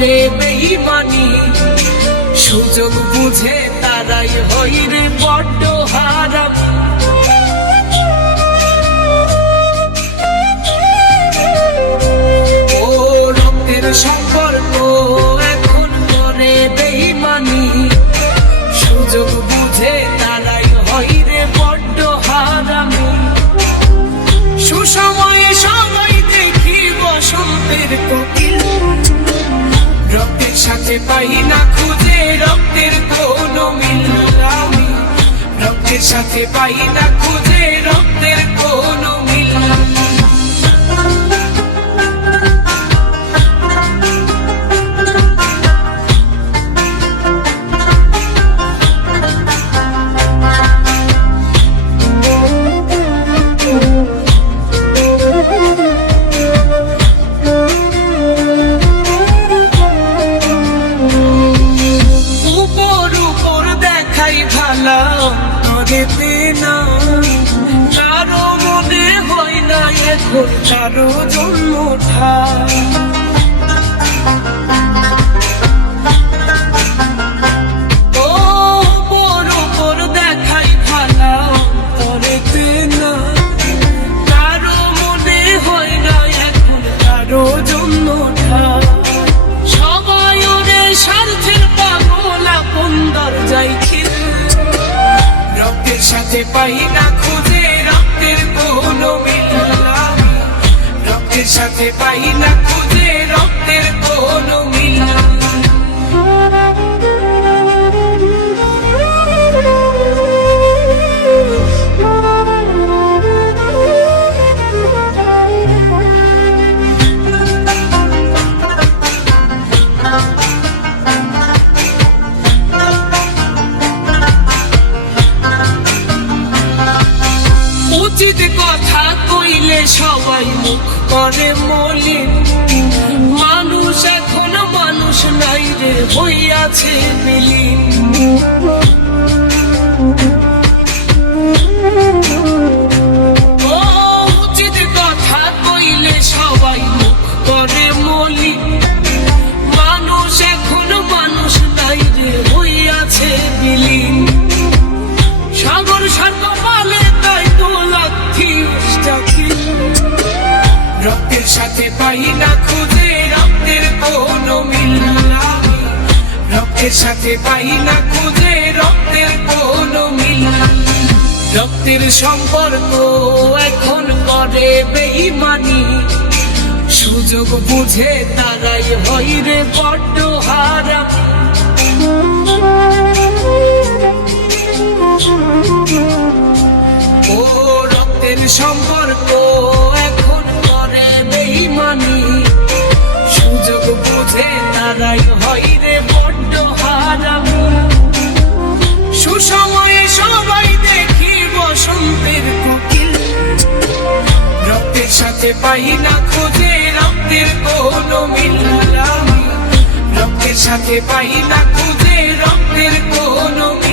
করে বেঈমানি, সুযোগ বুঝে তারাই হয় রে বড্ড হারাম। ও রক্তের সম্পর্ক এখন করে বেঈমানি, সুযোগ বুঝে তারাই হয় রে বড্ড হারামি। সুসময়ে সবাই দেখি বসন্তের কোকিল, রক্তের সাথে পাই না খুঁজে রক্তের কোনো মিল। আমি রক্তের সাথে পাই না খুঁজে রক্তের কোনো মিল। কারো মনে হয় না এখন কারো জন্মটা, ও বড় বড় দেখাই ভালা অন্তরেতে না। কারো মনে হয় না এখন কারো জন্মটা, সবাই ওরে স্বার্থের পাগল আপন দরজায় খিল। রক্তের সাথে পাই না খুঁজে রক্তের কোনো মিল। আমি রক্তের সাথে পাই না খুঁজে রক্তের কোনো মিল। উচিত কথা কইলে সবাই মুখ করে মলিন, মানুষ এখন মানুষ নাই রে হইয়াছে বিলীন। ও উচিত কথা কইলে সবাই মুখ করে মলিন, মানুষ এখন মানুষ নাই রে হইয়াছে বিলীন। সাগর শান্ত পালে তাই রক্তের সাথে পাই না খুঁজে রক্তের কোনো মিল। আমি রক্তের সাথে পাই না খুঁজে রক্তের কোনো মিল। রক্তের সম্পর্ক এখন করে বেঈমানি, সুযোগ বুঝে তারাই হয় রে বড্ড হারাম। ও রক্তের সম্পর্ক এখন করে বেঈমানি, সুযোগ বুঝে তারাই হয় রে বড্ড হারামি। সুসময়ে সবাই দেখি বসন্তের কোকিল, রক্তের সাথে পাই না খুঁজে রক্তের কোনো মিল। আমি রক্তের সাথে পাই না খুঁজে রক্তের কোনো মিল।